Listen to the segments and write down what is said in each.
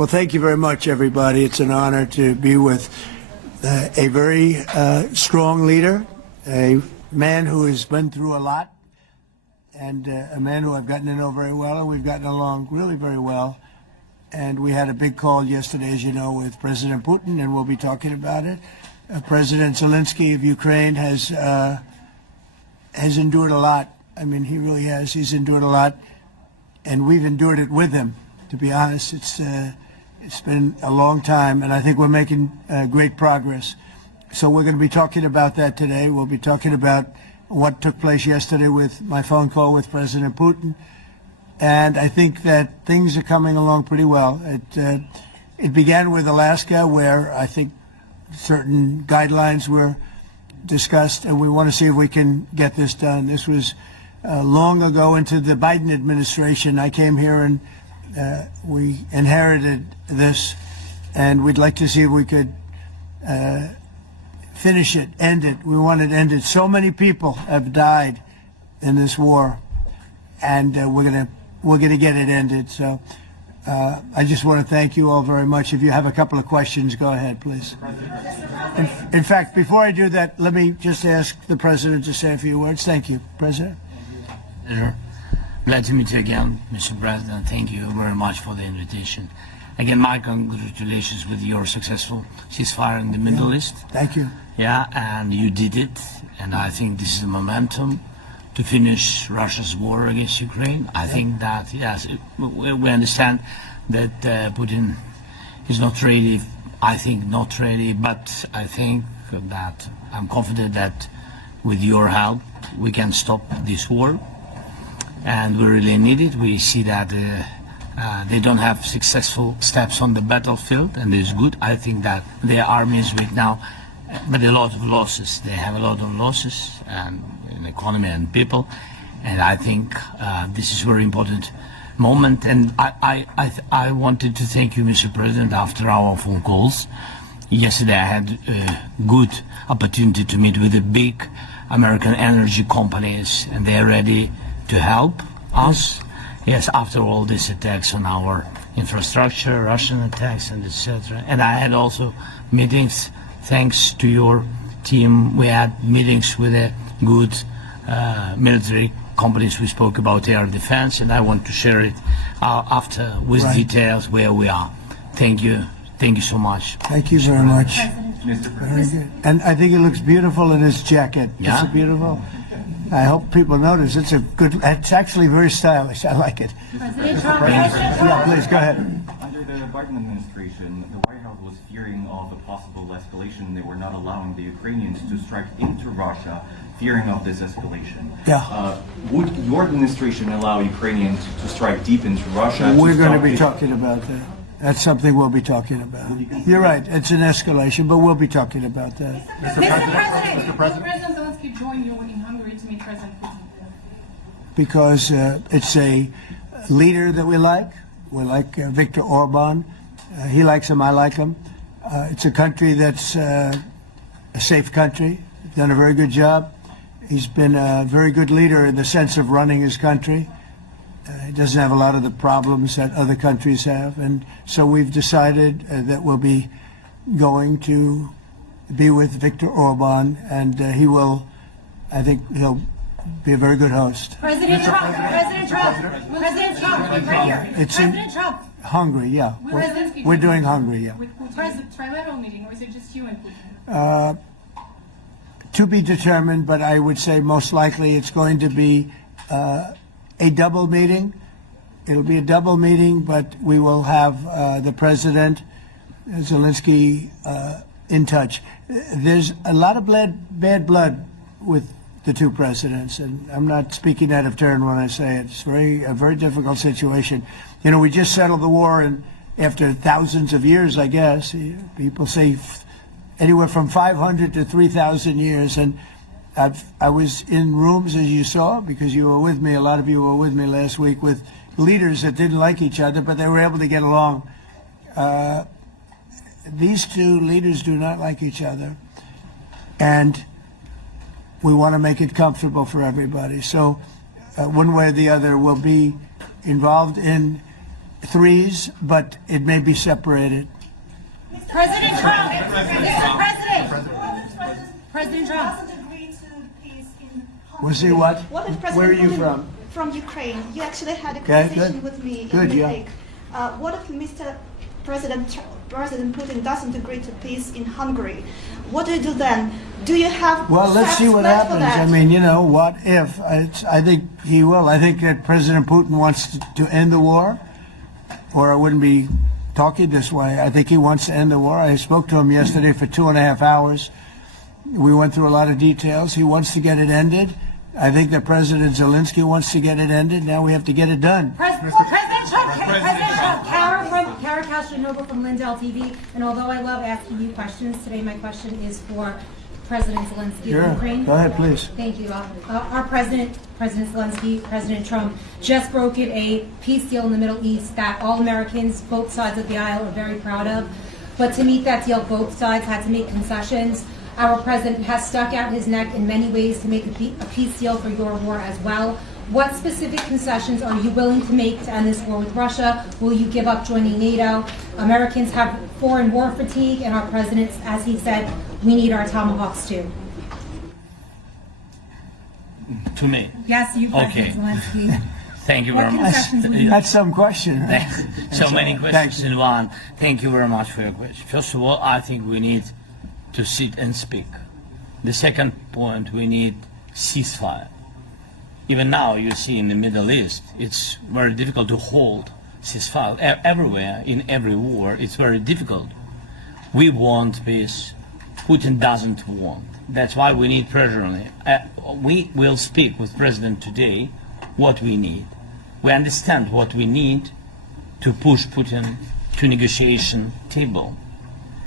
Well, thank you very much, everybody. It's an honor to be with a very strong leader, a man who has been through a lot, and a man who I've gotten to know very well, and we've gotten along really very well. And we had a big call yesterday, as you know, with President Putin, and we'll be talking about it. President Zelensky of Ukraine has endured a lot. I mean, he really has. He's endured a lot, and we've endured it with him. To be honest, it's been a long time, and I think we're making great progress. So we're going to be talking about that today. We'll be talking about what took place yesterday with my phone call with President Putin, and I think that things are coming along pretty well. It began with Alaska, where I think certain guidelines were discussed, and we want to see if we can get this done. This was long ago into the Biden administration. I came here and we inherited this, and we'd like to see if we could finish it, end it. We want it ended. So many people have died in this war, and we're gonna get it ended. So I just want to thank you all very much. If you have a couple of questions, go ahead, please. In fact, before I do that, let me just ask the President to say a few words. Thank you, President. Glad to meet you again, Mr. President. Thank you very much for the invitation. Again, my congratulations with your successful ceasefire in the Middle East. Thank you. Yeah, and you did it, and I think this is a momentum to finish Russia's war against Ukraine. I think that, yes, we understand that Putin is not ready. I think not ready, but I think that I'm confident that with your help we can stop this war, and we really need it. We see that they don't have successful steps on the battlefield, and it's good. I think that their army is weak now, but a lot of losses. They have a lot of losses, and in economy and people, and I think this is a very important moment. And I wanted to thank you, Mr. President, after our phone calls. Yesterday I had a good opportunity to meet with the big American energy companies, and they're ready to help us. Yes, after all these attacks on our infrastructure, Russian attacks, and etc. And I had also meetings, thanks to your team. We had meetings with a good military companies. We spoke about air defense, and I want to share it after with details where we are. Thank you. Thank you so much. Thank you very much. Very good. And I think it looks beautiful in his jacket. Yeah. Is it beautiful? I hope people notice. It's a good. It's actually very stylish. I like it. Yeah, please go ahead. Under the Biden administration, the White House was fearing of a possible escalation. They were not allowing the Ukrainians to strike into Russia, fearing of this escalation. Yeah. Would your administration allow Ukrainians to strike deep into Russia? We're going to be talking about that. That's something we'll be talking about. You're right. It's an escalation, but we'll be talking about that. Mr. President, will President Zelensky join you in Hungary to meet President Putin? Because it's a leader that we like. We like Viktor Orban. He likes him. I like him. It's a country that's a safe country. Done a very good job. He's been a very good leader in the sense of running his country. He doesn't have a lot of the problems that other countries have, and so we've decided that we'll be going to be with Viktor Orban, and he will, I think he'll be a very good host. President Trump, President Trump, It's President Trump. Hungary, yeah. We're doing Hungary, yeah. With Putin, trilateral meeting, or is it just you and Putin? To be determined, but I would say most likely it's going to be a double meeting. It'll be a double meeting, but we will have the President, Zelensky, in touch. There's a lot of bad blood with the two presidents, and I'm not speaking out of turn when I say it. It's a very difficult situation. You know, we just settled the war, and after thousands of years, I guess, people say anywhere from 500 to 3,000 years, and I was in rooms, as you saw, because you were with me, a lot of you were with me last week, with leaders that didn't like each other, but they were able to get along. These two leaders do not like each other, and we want to make it comfortable for everybody. So one way or the other, we'll be involved in threes, but it may be separated. President Trump. President Trump. We'll see what? What if President Where are you Putin from? From Ukraine. You actually had a Okay, conversation good. with me Good, in yeah. The Hague. What if President Putin doesn't agree to peace in Hungary? What do you do then? Do you have Well, let's see what steps planned for happens. that? I mean, what if? I think he will. I think that President Putin wants to end the war, or I wouldn't be talking this way. I think he wants to end the war. I spoke to him yesterday for 2.5 hours. We went through a lot of details. He wants to get it ended. I think that President Zelensky wants to get it ended. Now we have to get it done. President Trump. Kara Castro-Noble from Lindell TV. And although I love asking you questions, today my question is for President Zelensky of Ukraine. Go ahead, please. Thank you. Our President Zelensky, President Trump, just brokered a peace deal in the Middle East that all Americans, both sides of the aisle, are very proud of. But to meet that deal, both sides had to make concessions. Our president has stuck out his neck in many ways to make a peace deal for your war as well. What specific concessions are you willing to make to end this war with Russia? Will you give up joining NATO? Americans have foreign war fatigue, and our president, as he said, we need our tomahawks too. To me. Yes, you, President Zelensky. Thank you What very much. concessions will you That's some question. Right? So many questions in one. Thank you very much for your question. First of all, I think we need to sit and speak. The second point, we need ceasefire. Even now, you see in the Middle East, it's very difficult to hold ceasefire. Everywhere, in every war, it's very difficult. We want peace. Putin doesn't want. That's why we need pressure on him. We will speak with President today what we need. We understand what we need to push Putin to negotiation table.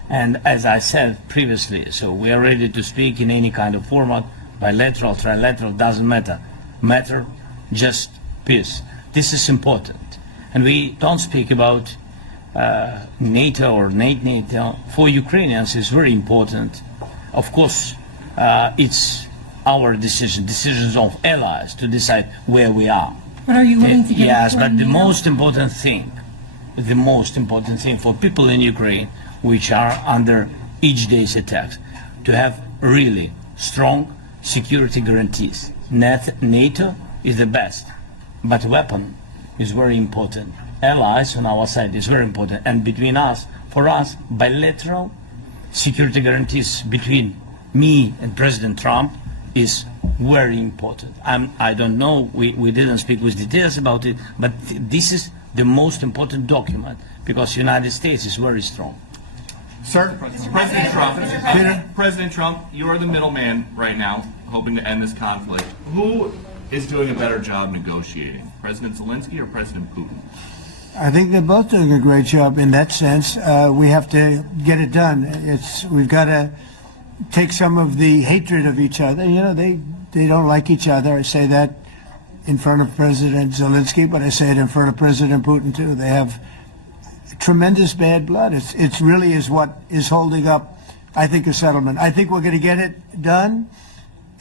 And as I said previously, so we are ready to speak in any kind of format, bilateral, trilateral, doesn't matter. Matter just peace. This is important. And we don't speak about NATO or NATO. For Ukrainians, it's very important. Of course, it's our decisions of allies to decide where we are. But are you willing to give Yes, up but the joining NATO? most important thing for people in Ukraine, which are under each day's attacks, to have really strong security guarantees. NATO is the best, but weapon is very important. Allies on our side is very important, and between us, for us, bilateral security guarantees between me and President Trump is very important. I don't know, we didn't speak with details about it, but this is the most important document because the United States is very strong. Sir, President Trump, you are the middleman right now, hoping to end this conflict. Who is doing a better job negotiating, President Zelensky or President Putin? I think they're both doing a great job in that sense. We have to get it done. We've got to take some of the hatred of each other. You know, they don't like each other. I say that in front of President Zelensky, but I say it in front of President Putin too. They have tremendous bad blood. It's really is what is holding up, I think, a settlement. I think we're going to get it done,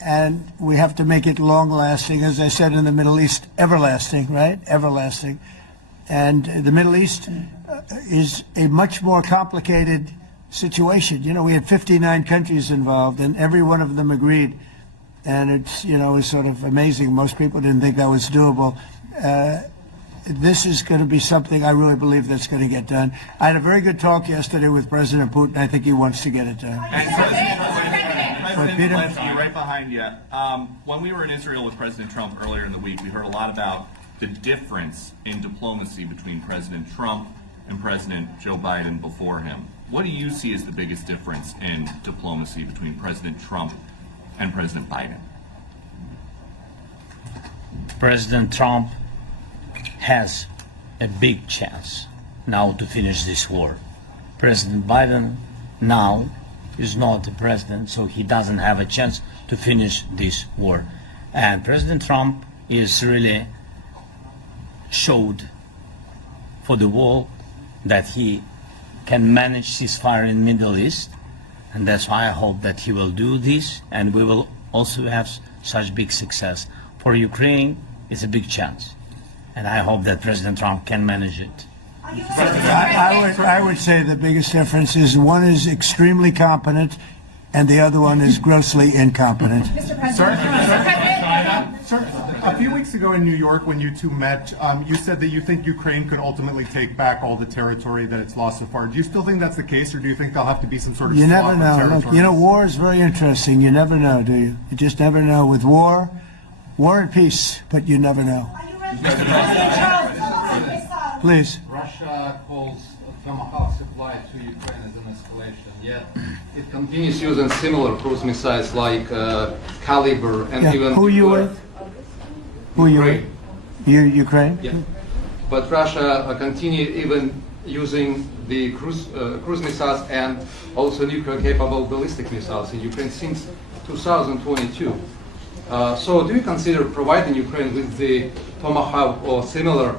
and we have to make it long-lasting. As I said in the Middle East, everlasting, right? Everlasting. And the Middle East is a much more complicated situation. You know, we had 59 countries involved, and every one of them agreed. And it's, you know, it's sort of amazing. Most people didn't think that was doable. This is going to be something I really believe that's going to get done. I had a very good talk yesterday with President Putin. I think he wants to get it done. President Zelensky, right behind you. When we were in Israel with President Trump earlier in the week, we heard a lot about the difference in diplomacy between President Trump and President Joe Biden before him. What do you see as the biggest difference in diplomacy between President Trump and President Biden? President Trump has a big chance now to finish this war. President Biden now is not the president, so he doesn't have a chance to finish this war. And President Trump is really showed for the world that he can manage ceasefire in Middle East, and that's why I hope that he will do this, and we will also have such big success. For Ukraine, it's a big chance, and I hope that President Trump can manage it. I would say the biggest difference is one is extremely competent and the other one is grossly incompetent. Sir, a few weeks ago in New York, when you two met, you said that you think Ukraine could ultimately take back all the territory that it's lost so far. Do you still think that's the case, or do you think there'll have to be some sort of You swap never of know. Look, territory? you know, war is very interesting. You never know, do you? You just never know. With war and peace, but you never know. Please. Russia calls Tomahawk supply to Ukraine as an escalation, yet it continues using similar cruise missiles like Caliber and Yeah. even... Who are you with? Who are you with? Ukraine. Ukraine? Yeah. But Russia continue even using the cruise missiles and also nuclear-capable ballistic missiles in Ukraine since 2022. So do you consider providing Ukraine with the Tomahawk or similar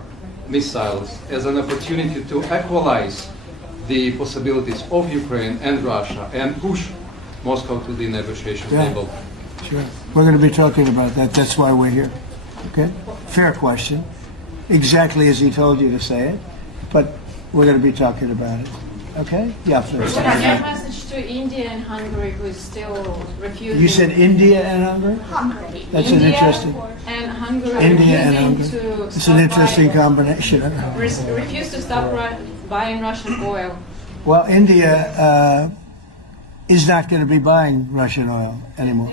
missiles as an opportunity to equalize the possibilities of Ukraine and Russia and push Moscow to the negotiation Yeah. table? Sure. We're going to be talking about that. That's why we're here. Okay? Fair question. Exactly as he told you to say it, but we're going to be talking about it. Okay? Yeah, please. What is your message to India and Hungary, who is still refusing? You said India and Hungary? Hungary. That's an India interesting. and Hungary India and refusing Hungary. to It's stop an interesting buying, combination. refuse to stop buying Russian oil. Well, India is not going to be buying Russian oil anymore.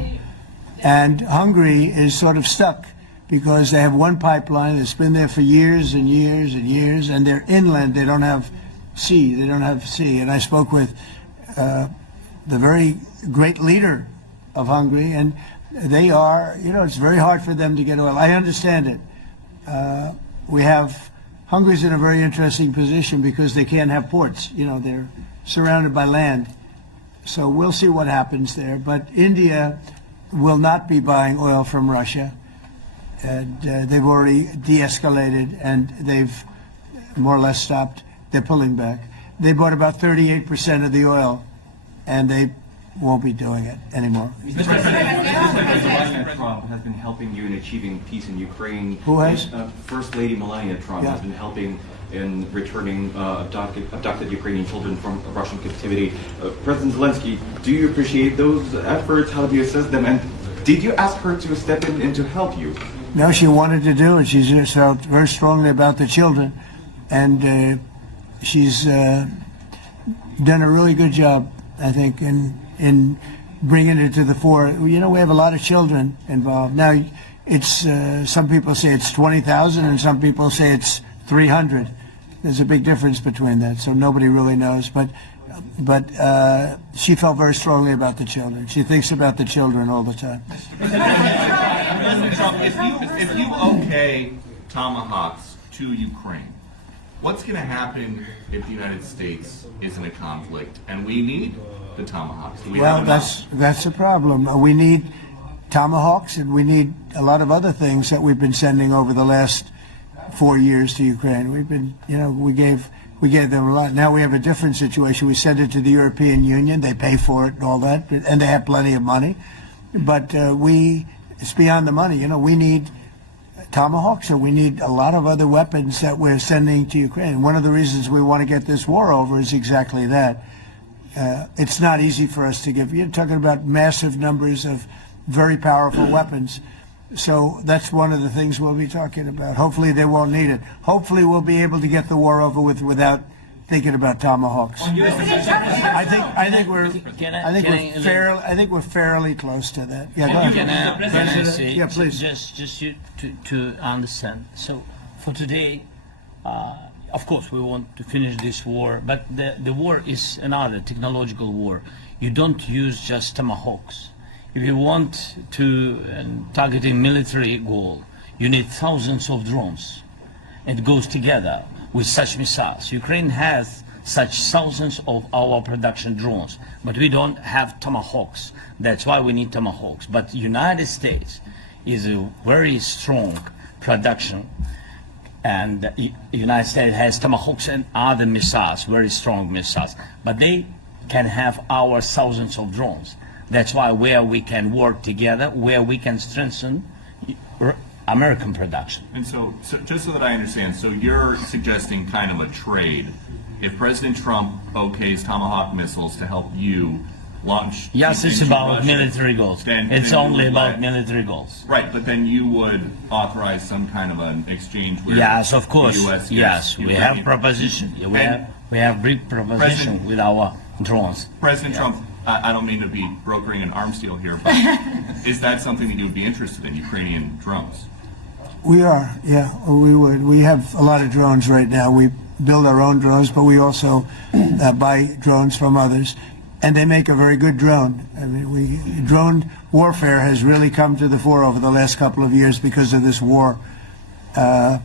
And Hungary is sort of stuck because they have one pipeline that's been there for years and years and years, and they're inland. They don't have sea. They don't have sea. And I spoke with the very great leader of Hungary, and they are, you know, it's very hard for them to get oil. I understand it. Hungary's in a very interesting position because they can't have ports. You know, they're surrounded by land. So we'll see what happens there. But India will not be buying oil from Russia. And they've already de-escalated and they've more or less stopped. They're pulling back. They bought about 38% of the oil, and they won't be doing it anymore. President Trump has been helping you in achieving peace in Ukraine. Who has? First Lady Melania Trump Yeah. has been helping in returning abducted Ukrainian children from Russian captivity. President Zelensky, do you appreciate those efforts? How do you assess them? And did you ask her to step in and to help you? No, she wanted to do it. She's just felt very strongly about the children, and she's done a really good job, I think, in bringing it to the fore. You know, we have a lot of children involved. Now, it's some people say it's 20,000, and some people say it's 300. There's a big difference between that, so nobody really knows. But she felt very strongly about the children. She thinks about the children all the time. President Trump, if you okay Tomahawks to Ukraine, what's going to happen if the United States is in a conflict and we need the Tomahawks? Do we have Well, enough? that's a problem. We need Tomahawks, and we need a lot of other things that we've been sending over the last 4 years to Ukraine. We've been, you know, we gave them a lot. Now we have a different situation. We send it to the European Union. They pay for it and all that, and they have plenty of money. But it's beyond the money. You know, we need Tomahawks, and we need a lot of other weapons that we're sending to Ukraine. One of the reasons we want to get this war over is exactly that. It's not easy for us to give. You're talking about massive numbers of very powerful weapons. So that's one of the things we'll be talking about. Hopefully they won't need it. Hopefully we'll be able to get the war over with without thinking about Tomahawks. I think we're fairly close to that. Yeah, go ahead. Can I say, Yeah, please. Just you to understand. So for today, of course, we want to finish this war, but the war is another technological war. You don't use just Tomahawks. If you want to target a military goal, you need thousands of drones. It goes together with such missiles. Ukraine has such thousands of our production drones, but we don't have Tomahawks. That's why we need Tomahawks. But United States is a very strong production, and the United States has Tomahawks and other missiles, very strong missiles, but they can have our thousands of drones. That's why where we can work together, where we can strengthen American production. And so just so that I understand, so you're suggesting kind of a trade. If President Trump okays Tomahawk missiles to help you launch... Yes, it's into about Russia, military goals. then It's you only would about let- military goals. Right, but then you would authorize some kind of an exchange where Yes, of the course. US gets Yes, we have Ukrainian- proposition. And We have big proposition President- with our drones. President Trump, I don't mean to be brokering an arms deal here, but is that something that you would be interested in, Ukrainian drones? We are, yeah, we would. We have a lot of drones right now. We build our own drones, but we also buy drones from others, and they make a very good drone. I mean, drone warfare has really come to the fore over the last couple of years because of this war. I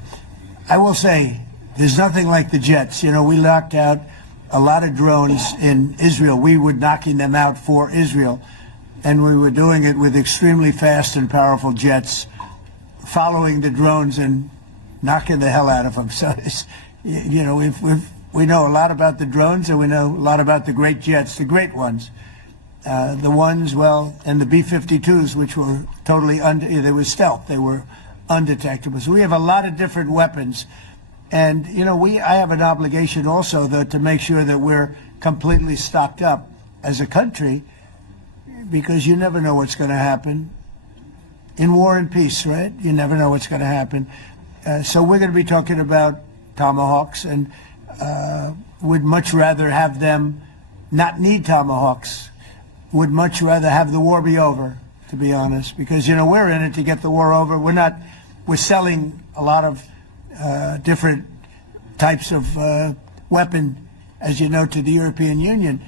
will say, there's nothing like the jets. You know, we knocked out a lot of drones in Israel. We were knocking them out for Israel, and we were doing it with extremely fast and powerful jets, following the drones and knocking the hell out of them. So, you know, we know a lot about the drones, and we know a lot about the great jets, the great ones. The ones, well, and the B-52s, which were totally they were stealth. They were undetectable. So we have a lot of different weapons. And, you know, I have an obligation also, though, to make sure that we're completely stocked up as a country, because you never know what's going to happen. In war and peace, right? You never know what's going to happen. So we're going to be talking about Tomahawks, and would much rather have them not need Tomahawks. Would much rather have the war be over, to be honest, because, you know, we're in it to get the war over. We're selling a lot of different types of weapon, as you know, to the European Union.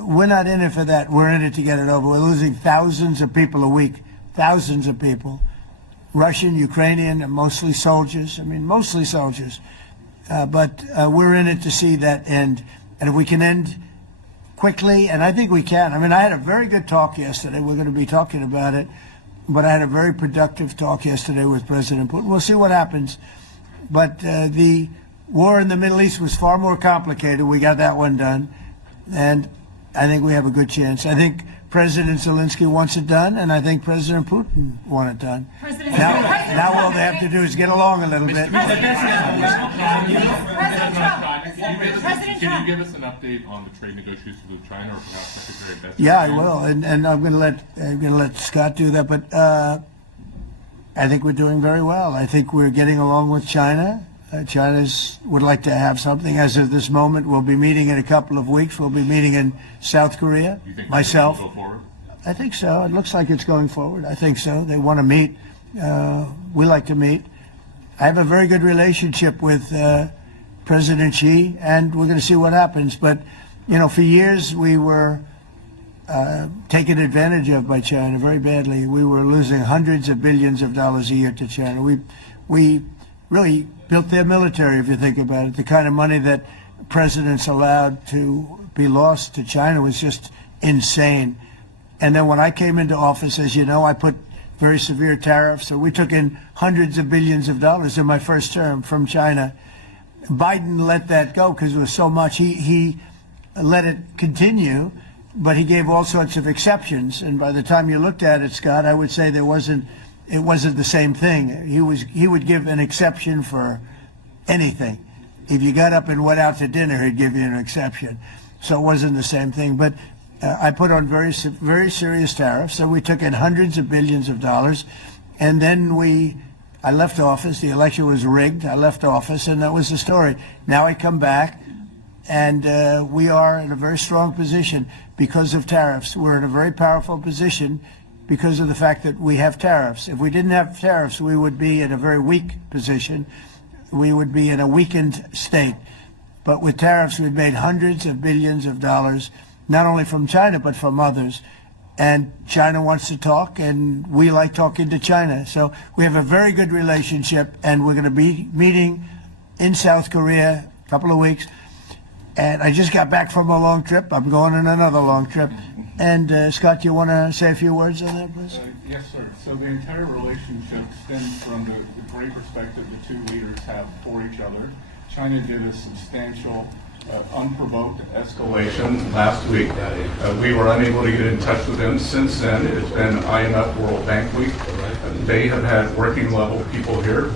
We're not in it for that. We're in it to get it over. We're losing thousands of people a week. Thousands of people, Russian, Ukrainian, and mostly soldiers. I mean, mostly soldiers. But we're in it to see that end. And if we can end quickly, and I think we can. I mean, I had a very good talk yesterday. We're going to be talking about it. But I had a very productive talk yesterday with President Putin. We'll see what happens. But the war in the Middle East was far more complicated. We got that one done. And I think we have a good chance. I think President Zelensky wants it done, and I think President Putin wants it done. Now all they have to do is get along a little bit. Can you give us an update on the trade negotiations with China, or perhaps Secretary Best? Yeah, I will, and I'm going to let Scott do that. But I think we're doing very well. I think we're getting along with China. China would like to have something. As of this moment, we'll be meeting in a couple of weeks. We'll be meeting in South Korea. You think myself. Will go forward? I think so. It looks like it's going forward. I think so. They want to meet. We like to meet. I have a very good relationship with President Xi, and we're going to see what happens. But, you know, for years we were taken advantage of by China very badly. We were losing hundreds of billions of dollars a year to China. We really built their military, if you think about it. The kind of money that presidents allowed to be lost to China was just insane. And then when I came into office, as you know, I put very severe tariffs. So we took in hundreds of billions of dollars in my first term from China. Biden let that go because it was so much. He let it continue, but he gave all sorts of exceptions. And by the time you looked at it, Scott, I would say it wasn't the same thing. He would give an exception for anything. If you got up and went out to dinner, he'd give you an exception. So it wasn't the same thing. But I put on very serious tariffs, and we took in hundreds of billions of dollars. And then I left office. The election was rigged. I left office, and that was the story. Now I come back, and we are in a very strong position because of tariffs. We're in a very powerful position because of the fact that we have tariffs. If we didn't have tariffs, we would be in a very weak position. We would be in a weakened state. But with tariffs, we've made hundreds of billions of dollars, not only from China, but from others. And China wants to talk, and we like talking to China. So we have a very good relationship, and we're going to be meeting in South Korea a couple of weeks. And I just got back from a long trip. I'm going on another long trip. And Scott, you want to say a few words on that, please? Yes, sir. So the entire relationship stems from the great respect that the two leaders have for each other. China did a substantial unprovoked escalation last week. We were unable to get in touch with them since then. It's been IMF World Bank Week. They have had working level people here.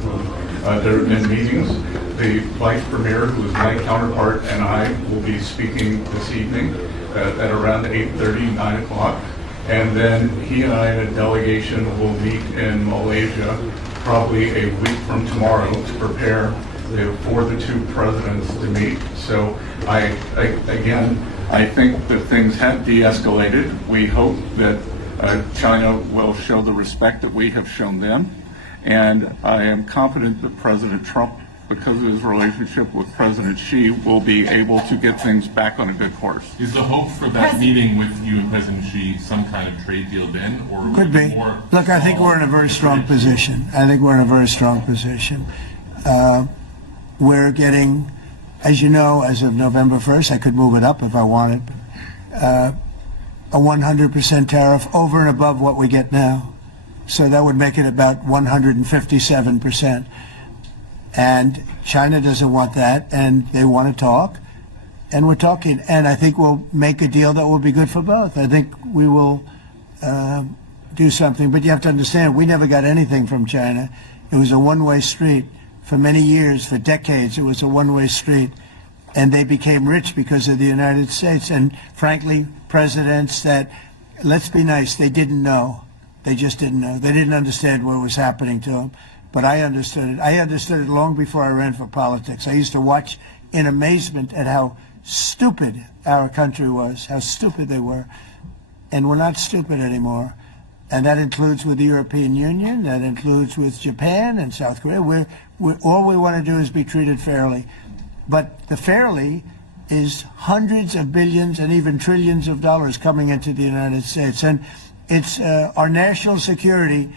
There have been meetings. The Vice Premier, who is my counterpart, and I will be speaking this evening at around 8:30, 9 o'clock. And then he and I and a delegation will meet in Malaysia probably a week from tomorrow to prepare for the two presidents to meet. So I think that things have de-escalated. We hope that China will show the respect that we have shown them. And I am confident that President Trump, because of his relationship with President Xi, will be able to get things back on a good course. Is the hope for that meeting with you and President Xi some kind of trade deal then, or Could be. more? Look, I think we're in a very strong position. I think we're in a very strong position. We're getting, as you know, as of November 1st, I could move it up if I wanted, a 100% tariff over and above what we get now. So that would make it about 157%. And China doesn't want that, and they want to talk, and we're talking. And I think we'll make a deal that will be good for both. I think we will do something. But you have to understand, we never got anything from China. It was a one-way street. For many years, for decades, it was a one-way street. And they became rich because of the United States. And frankly, presidents that, let's be nice, they didn't know. They just didn't know. They didn't understand what was happening to them. But I understood it. I understood it long before I ran for politics. I used to watch in amazement at how stupid our country was, how stupid they were. And we're not stupid anymore. And that includes with the European Union, that includes with Japan and South Korea. All we want to do is be treated fairly. But the fairly is hundreds of billions and even trillions of dollars coming into the United States. And it's our national security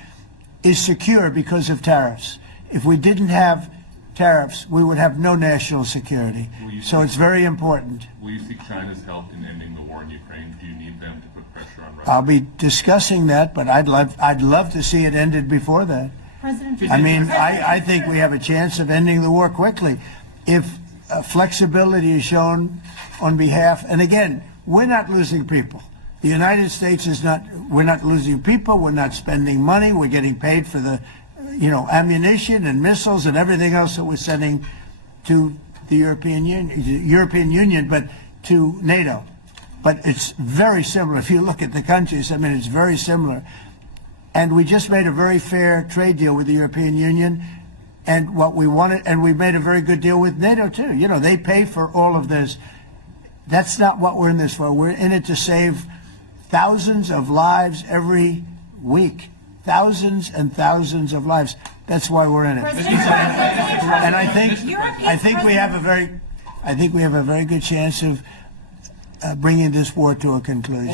is secure because of tariffs. If we didn't have tariffs, we would have no national security. So it's very important. Will you seek China's help in ending the war in Ukraine? Do you need them to put pressure on Russia? I'll be discussing that, but I'd love to see it ended before that. I mean, I think we have a chance of ending the war quickly if flexibility is shown on behalf, and again, we're not losing people. The United States is not, we're not losing people, we're not spending money, we're getting paid for the, ammunition and missiles and everything else that we're sending to the European Union, but to NATO. But it's very similar. If you look at the countries, I mean, it's very similar. And we just made a very fair trade deal with the European Union, and what we wanted, and we made a very good deal with NATO too. They pay for all of this. That's not what we're in this for. We're in it to save thousands of lives every week. Thousands and thousands of lives. That's why we're in it. And I think we have a very good chance of bringing this war to a conclusion.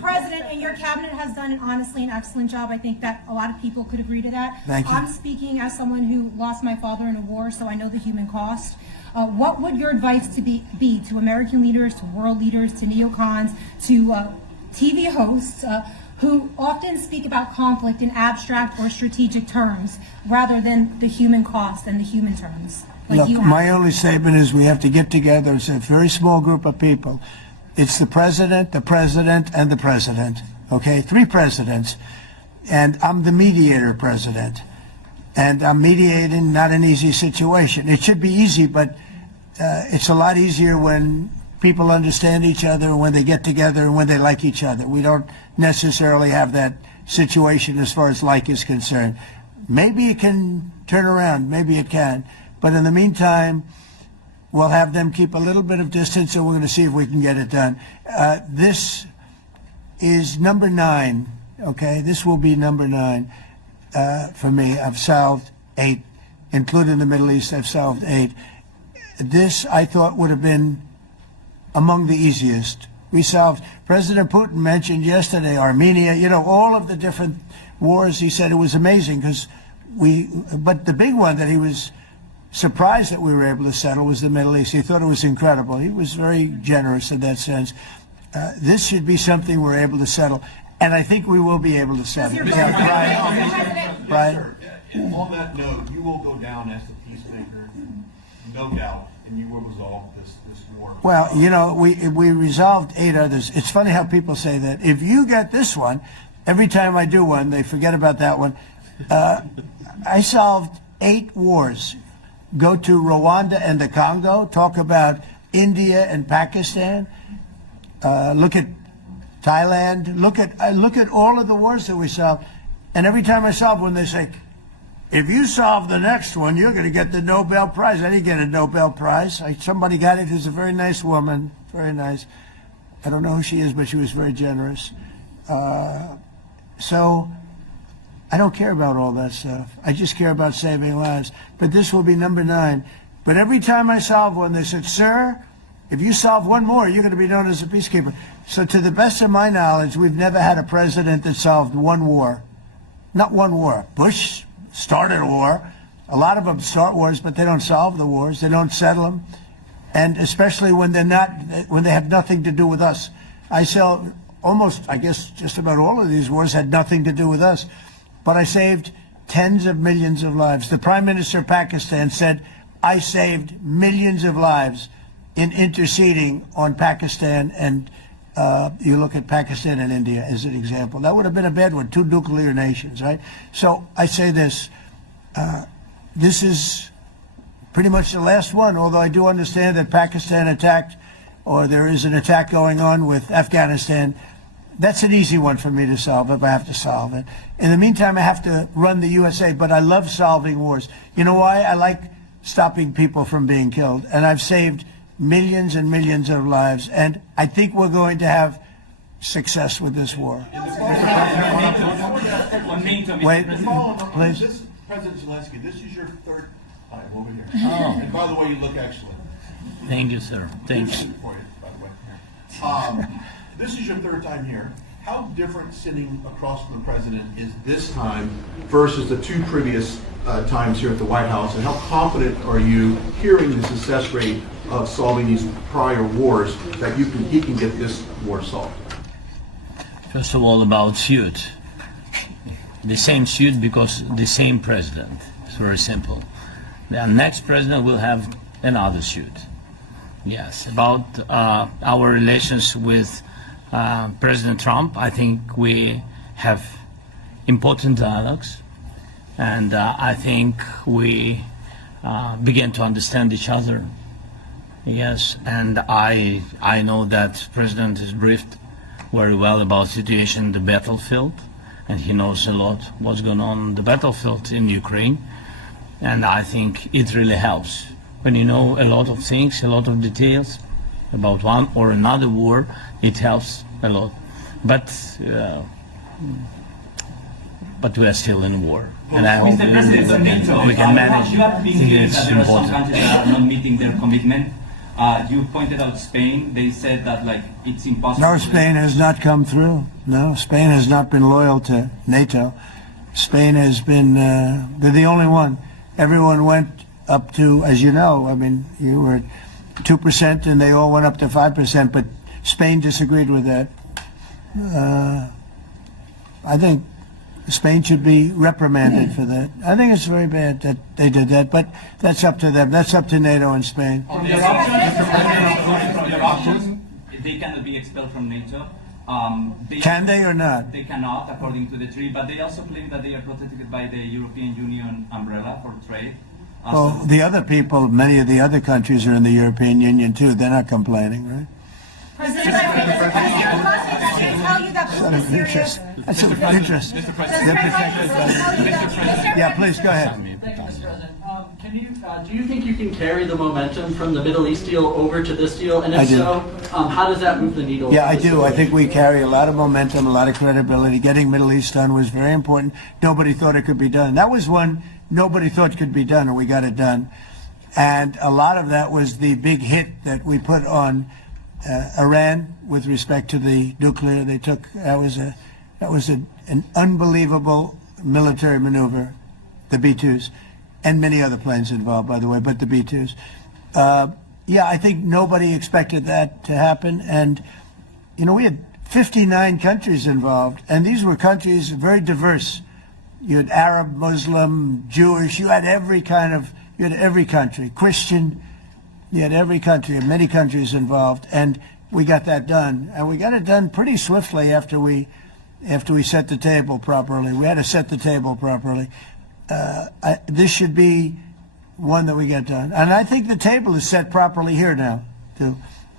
President, and your cabinet has done honestly an excellent job. I think that a lot of people could agree to that. Thank you. I'm speaking as someone who lost my father in a war, so I know the human cost. What would your advice be to American leaders, to world leaders, to neocons, to TV hosts who often speak about conflict in abstract or strategic terms rather than the human cost and the human terms? Look, my only statement is we have to get together. It's a very small group of people. It's the president, and the president. Okay, 3 presidents. And I'm the mediator president. And I'm mediating not an easy situation. It should be easy, but it's a lot easier when people understand each other, when they get together, and when they like each other. We don't necessarily have that situation as far as like is concerned. Maybe it can turn around. Maybe it can. But in the meantime, we'll have them keep a little bit of distance, and we're going to see if we can get it done. This is number 9, okay? This will be number 9 for me. I've solved 8, including the Middle East. I've solved 8. This, I thought, would have been among the easiest. We solved, President Putin mentioned yesterday Armenia, all of the different wars. He said it was amazing because but the big one that he was surprised that we were able to settle was the Middle East. He thought it was incredible. He was very generous in that sense. This should be something we're able to settle, and I think we will be able to settle. Brian? On that note, you will go down as the peacemaker, no doubt. and you will resolve this war? Well, you know, we resolved 8 others. It's funny how people say that. If you get this one, every time I do one, they forget about that one. I solved 8 wars. Go to Rwanda and the Congo, talk about India and Pakistan, look at Thailand, look at all of the wars that we solved. And every time I solve one, they say, if you solve the next one, you're going to get the Nobel Prize. I didn't get a Nobel Prize. Somebody got it who's a very nice woman, very nice. I don't know who she is, but she was very generous. So I don't care about all that stuff. I just care about saving lives. But this will be number 9. But every time I solve one, they said, sir, if you solve one more, you're going to be known as a peacekeeper. So to the best of my knowledge, we've never had a president that solved one war. Not one war. Bush started a war. A lot of them start wars, but they don't solve the wars. They don't settle them. And especially when they have nothing to do with us. I saw almost, I guess, just about all of these wars had nothing to do with us. But I saved tens of millions of lives. The Prime Minister of Pakistan said, I saved millions of lives in interceding on Pakistan, and you look at Pakistan and India as an example. That would have been a bad one, 2 nuclear nations, right? So I say this, this is pretty much the last one, although I do understand that Pakistan attacked, or there is an attack going on with Afghanistan. That's an easy one for me to solve if I have to solve it. In the meantime, I have to run the USA, but I love solving wars. You know why? I like stopping people from being killed, and I've saved millions and millions of lives, and I think we're going to have success with this war. Wait, please. This, President Zelensky, this is your 3rd time over here. Oh. And by the way, you look excellent. Thank you, sir. Thanks. For you, by the way. This is your 3rd time here. How different sitting across from the president is this time versus the 2 previous times here at the White House, and how confident are you hearing the success rate of solving these prior wars that he can get this war solved? First of all, about suit. The same suit because the same president. It's very simple. The next president will have another suit. Yes. About our relations with President Trump, I think we have important dialogues, and I think we begin to understand each other. Yes, and I know that President is briefed very well about the situation in the battlefield, and he knows a lot what's going on in the battlefield in Ukraine, and I think it really helps when you know a lot of things, a lot of details about one or another war. It helps a lot, but we are still in war, and I hope we can manage. You have been hearing It's that there are some important. countries that are not meeting their commitment. You pointed out Spain. They said that it's impossible. No, Spain has not come through. No, Spain has not been loyal to NATO. Spain has been, they're the only one. Everyone went up to, as you know, I mean, you were 2% and they all went up to 5%, but Spain disagreed with that. I think Spain should be reprimanded for that. I think it's very bad that they did that, but that's up to them. That's up to NATO and Spain. From your options, they cannot be expelled from NATO. Can they or not? They cannot, according to the treaty, but they also claim that they are protected by the European Union umbrella for trade. Well, the other people, many of the other countries are in the European Union too. They're not complaining, right? President, tell you that Putin is serious. That's of interest. Mr. They're President. protected by- Yeah, please, go ahead. Thank you, Mr. President. Do you think you can carry the momentum from the Middle East deal over to this deal? And I if do. so, how does that move the needle? Yeah, I do. I think we carry a lot of momentum, a lot of credibility. Getting Middle East done was very important. Nobody thought it could be done. That was one nobody thought could be done, and we got it done. And a lot of that was the big hit that we put on Iran with respect to the nuclear. They took that was an unbelievable military maneuver, the B-2s, and many other planes involved, by the way, but the B-2s. Yeah, I think nobody expected that to happen, and you know we had 59 countries involved, and these were countries very diverse. You had Arab, Muslim, Jewish. You had every country, Christian. You had every country, many countries involved, and we got that done. And we got it done pretty swiftly after we set the table properly. We had to set the table properly. This should be one that we get done. And I think the table is set properly here now, too.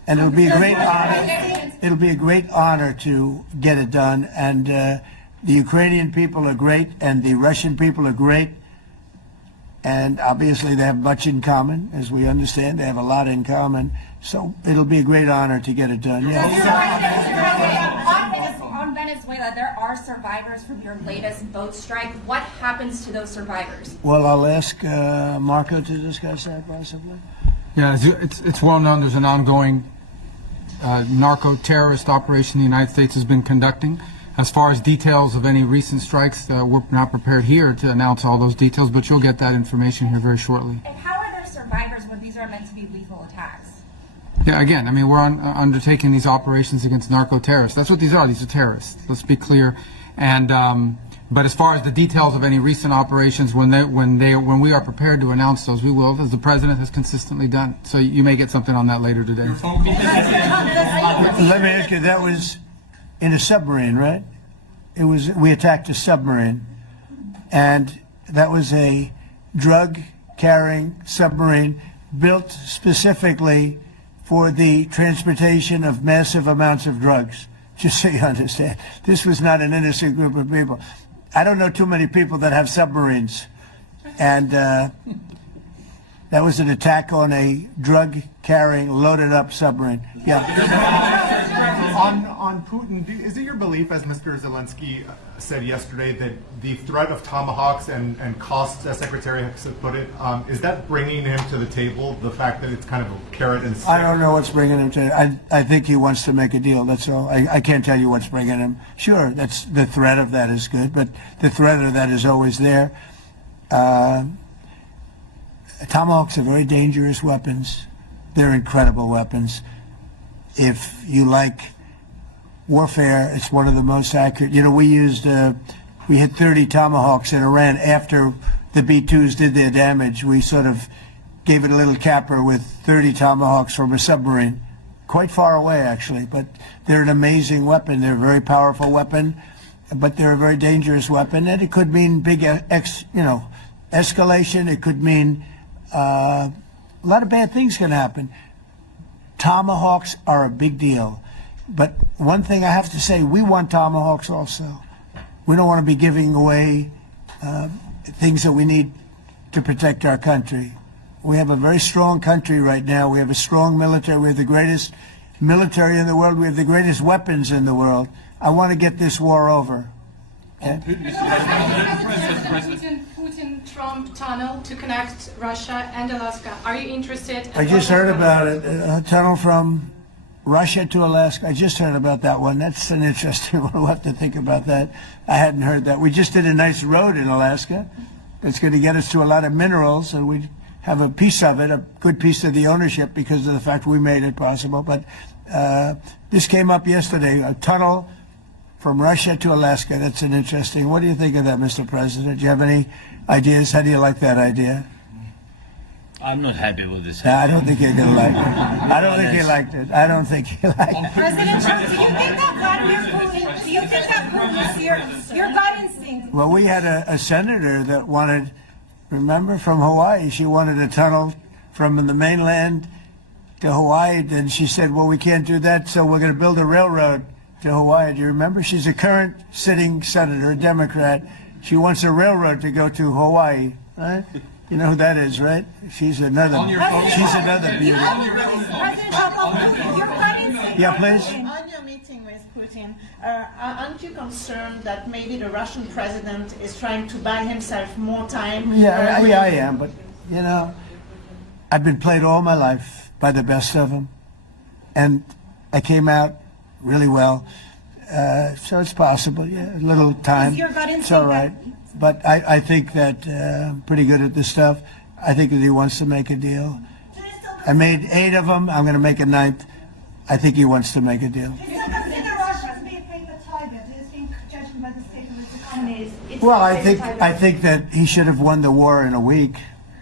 And it'll be a great honor. It'll be a great honor to get it done. And the Ukrainian people are great, and the Russian people are great. And obviously they have much in common, as we understand. They have a lot in common. So it'll be a great honor to get it done. Yeah. On Venezuela, there are survivors from your latest boat strike. What happens to those survivors? Well, I'll ask Marco to discuss that possibly. Yeah, it's well known there's an ongoing narco-terrorist operation the United States has been conducting. As far as details of any recent strikes, we're not prepared here to announce all those details, but you'll get that information here very shortly. And how are there survivors when these are meant to be lethal attacks? Yeah, again, I mean, we're undertaking these operations against narco-terrorists. That's what these are. These are terrorists. Let's be clear. And but as far as the details of any recent operations, when we are prepared to announce those, we will, as the president has consistently done. So you may get something on that later today. Let me ask you, that was in a submarine, right? We attacked a submarine, and that was a drug-carrying submarine built specifically for the transportation of massive amounts of drugs, just so you understand. This was not an innocent group of people. I don't know too many people that have submarines, and that was an attack on a drug-carrying, loaded-up submarine. Yeah. On Putin, is it your belief, as Mr. Zelensky said yesterday, that the threat of tomahawks and costs, as Secretary Hicks put it, is that bringing him to the table, the fact that it's kind of a carrot and stick? I don't know what's bringing him to I think he wants to make a deal, that's all. I can't tell you what's bringing him. Sure, that's the threat of that is good, but the threat of that is always there. Tomahawks are very dangerous weapons. They're incredible weapons. If you like warfare, it's one of the most accurate. You know, we hit 30 Tomahawks in Iran after the B-2s did their damage. We sort of gave it a little capper with 30 Tomahawks from a submarine, quite far away actually, but they're an amazing weapon. They're a very powerful weapon, but they're a very dangerous weapon, and it could mean big, escalation. It could mean a lot of bad things can happen. Tomahawks are a big deal. But one thing I have to say, we want tomahawks also. We don't want to be giving away things that we need to protect our country. We have a very strong country right now. We have a strong military. We have the greatest military in the world. We have the greatest weapons in the world. I want to get this war over. Okay? Putin-Trump tunnel to connect Russia and Alaska. Are you interested? I just heard about it. A tunnel from Russia to Alaska. I just heard about that one. That's an interesting one. We'll have to think about that. I hadn't heard that. We just did a nice road in Alaska that's going to get us to a lot of minerals, and we have a piece of it, a good piece of the ownership because of the fact we made it possible. But this came up yesterday, a tunnel from Russia to Alaska. That's an interesting. What do you think of that, Mr. President? Do you have any ideas? How do you like that idea? I'm not happy with this. I don't think you're going to like it. I don't think he liked it. I don't think he liked it. President Trump, do you think that Vladimir Putin, do you think that Putin is your gut instinct? Well, we had a senator that wanted, remember, from Hawaii, she wanted a tunnel from the mainland to Hawaii. Then she said, well, we can't do that, so we're going to build a railroad to Hawaii. Do you remember? She's a current sitting senator, a Democrat. She wants a railroad to go to Hawaii, right? You know who that is, right? She's another beauty. Yeah, please. On your meeting with Putin, aren't you concerned that maybe the Russian president is trying to buy himself more time? Yeah, I am, but, you know, I've been played all my life by the best of them, and I came out really well, so it's possible, yeah, a little time, it's all right. But I think that I'm pretty good at this stuff. I think that he wants to make a deal. I made 8 of them. I'm going to make a 9th. I think he wants to make a deal. Well, I think that he should have won the war in a week.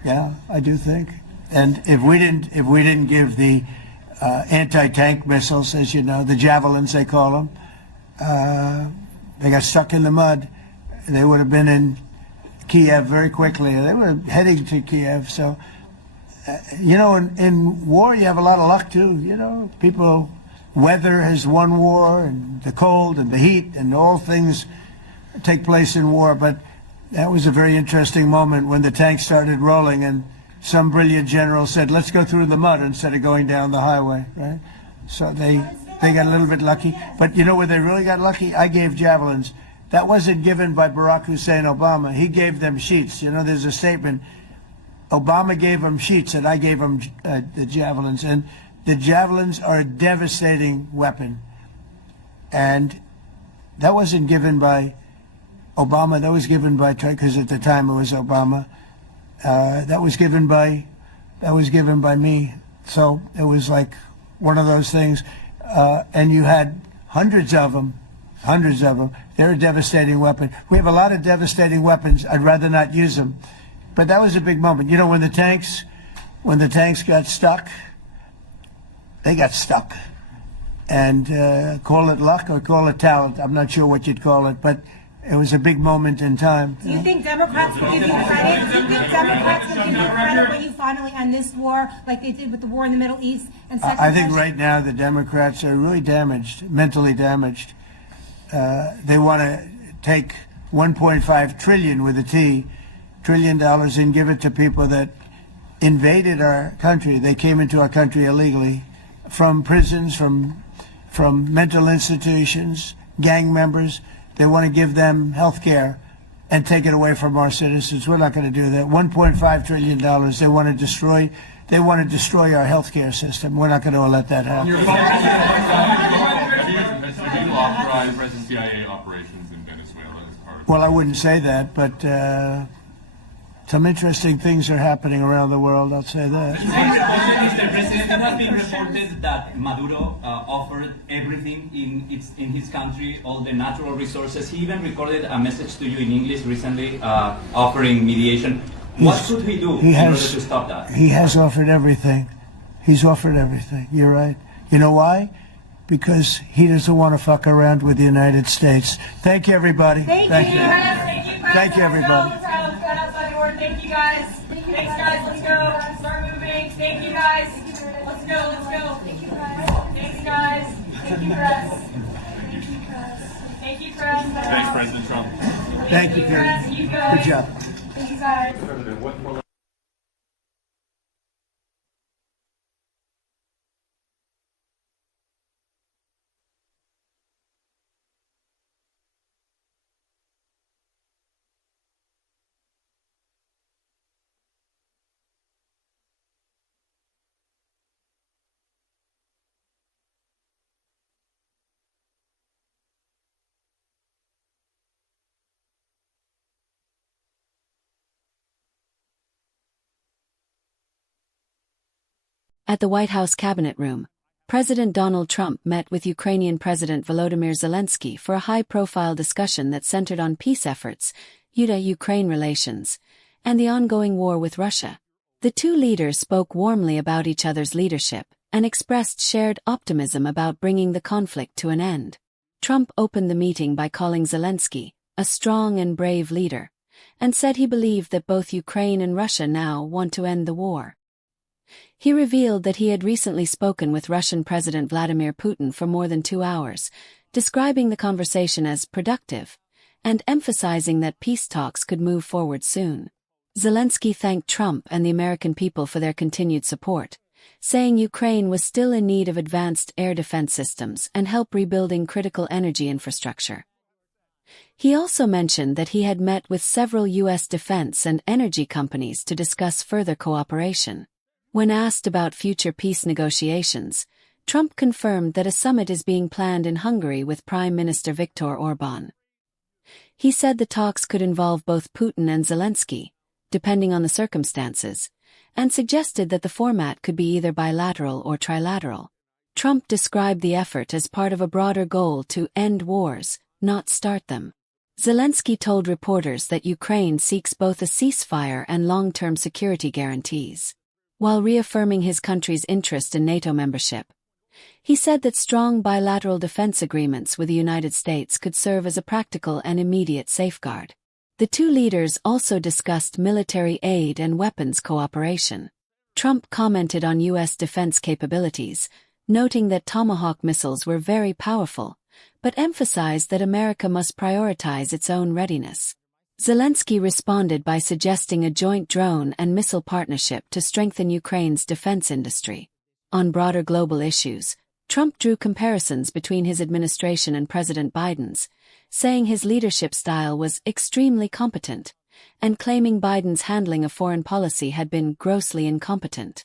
Yeah, I do think. And if we didn't give the anti-tank missiles, as you know, the javelins they call them, they got stuck in the mud. They would have been in Kiev very quickly. They were heading to Kiev. So, you know, in war you have a lot of luck too. You know, weather has won war, and the cold and the heat and all things take place in war. But that was a very interesting moment when the tanks started rolling and some brilliant general said, let's go through the mud instead of going down the highway, right? So they got a little bit lucky. But you know where they really got lucky? I gave javelins. That wasn't given by Barack Hussein Obama. He gave them sheets. You know, there's a statement. Obama gave them sheets and I gave them the javelins. And the javelins are a devastating weapon. And that wasn't given by Obama. That was given by, because at the time it was Obama. That was given by me. So it was like one of those things. And you had hundreds of them. They're a devastating weapon. We have a lot of devastating weapons. I'd rather not use them. But that was a big moment. You know, when the tanks got stuck, they got stuck. And call it luck or call it talent. I'm not sure what you'd call it, but it was a big moment in time. Do you think Democrats will give you credit? Do you think Democrats will give you credit when you finally end this war, like they did with the war in the Middle East? And I think right now the Democrats are really damaged, mentally damaged. They want to take 1.5 trillion with a T, $1 trillion and give it to people that invaded our country. They came into our country illegally from prisons, from mental institutions, gang members. They want to give them health care and take it away from our citizens. We're not going to do that. $1.5 trillion. They want to destroy our health care system. We're not going to let that happen. You authorize President CIA operations in Venezuela as part of. Well, I wouldn't say that, but some interesting things are happening around the world, I'll say that. Mr. President, it has been reported that Maduro offered everything in his country, all the natural resources. He even recorded a message to you in English recently, offering mediation. What should he do in order to stop that? He has offered everything. He's offered everything. You're right. You know why? Because he doesn't want to fuck around with the United States. Thank you, everybody. Thank you. Thank you, everybody. Thank you, guys. Thanks, guys. Let's go. Start moving. Thank you, guys. Let's go. Thank you, guys. Thanks, guys. Thank you, press. Thank you, press. Thanks, President Trump. Thank you, Karen. Good job. Thank you, guys. At the White House Cabinet Room, President Donald Trump met with Ukrainian President Volodymyr Zelensky for a high-profile discussion that centered on peace efforts, U.S.-Ukraine relations, and the ongoing war with Russia. The two leaders spoke warmly about each other's leadership and expressed shared optimism about bringing the conflict to an end. Trump opened the meeting by calling Zelensky a strong and brave leader, and said he believed that both Ukraine and Russia now want to end the war. He revealed that he had recently spoken with Russian President Vladimir Putin for more than 2 hours, describing the conversation as productive, and emphasizing that peace talks could move forward soon. Zelensky thanked Trump and the American people for their continued support, saying Ukraine was still in need of advanced air defense systems and help rebuilding critical energy infrastructure. He also mentioned that he had met with several U.S. defense and energy companies to discuss further cooperation. When asked about future peace negotiations, Trump confirmed that a summit is being planned in Hungary with Prime Minister Viktor Orban. He said the talks could involve both Putin and Zelensky, depending on the circumstances, and suggested that the format could be either bilateral or trilateral. Trump described the effort as part of a broader goal to end wars, not start them. Zelensky told reporters that Ukraine seeks both a ceasefire and long-term security guarantees. while reaffirming his country's interest in NATO membership. He said that strong bilateral defense agreements with the United States could serve as a practical and immediate safeguard. The two leaders also discussed military aid and weapons cooperation. Trump commented on U.S. defense capabilities, noting that Tomahawk missiles were very powerful, but emphasized that America must prioritize its own readiness. Zelensky responded by suggesting a joint drone and missile partnership to strengthen Ukraine's defense industry. On broader global issues, Trump drew comparisons between his administration and President Biden's, saying his leadership style was extremely competent, and claiming Biden's handling of foreign policy had been grossly incompetent.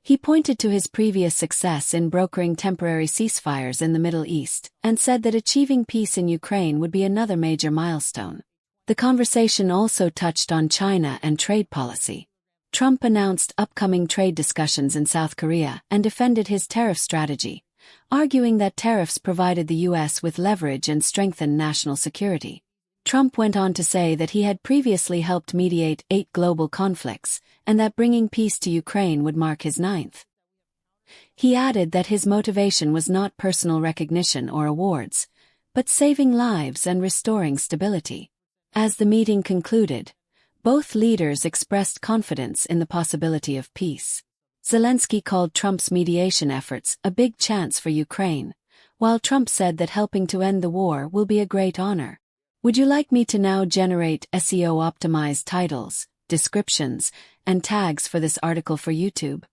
He pointed to his previous success in brokering temporary ceasefires in the Middle East and said that achieving peace in Ukraine would be another major milestone. The conversation also touched on China and trade policy. Trump announced upcoming trade discussions in South Korea and defended his tariff strategy, arguing that tariffs provided the U.S. with leverage and strengthened national security. Trump went on to say that he had previously helped mediate 8 global conflicts, and that bringing peace to Ukraine would mark his 9th. He added that his motivation was not personal recognition or awards, but saving lives and restoring stability. As the meeting concluded, both leaders expressed confidence in the possibility of peace. Zelensky called Trump's mediation efforts a big chance for Ukraine, while Trump said that helping to end the war will be a great honor. Would you like me to now generate SEO-optimized titles, descriptions, and tags for this article for YouTube?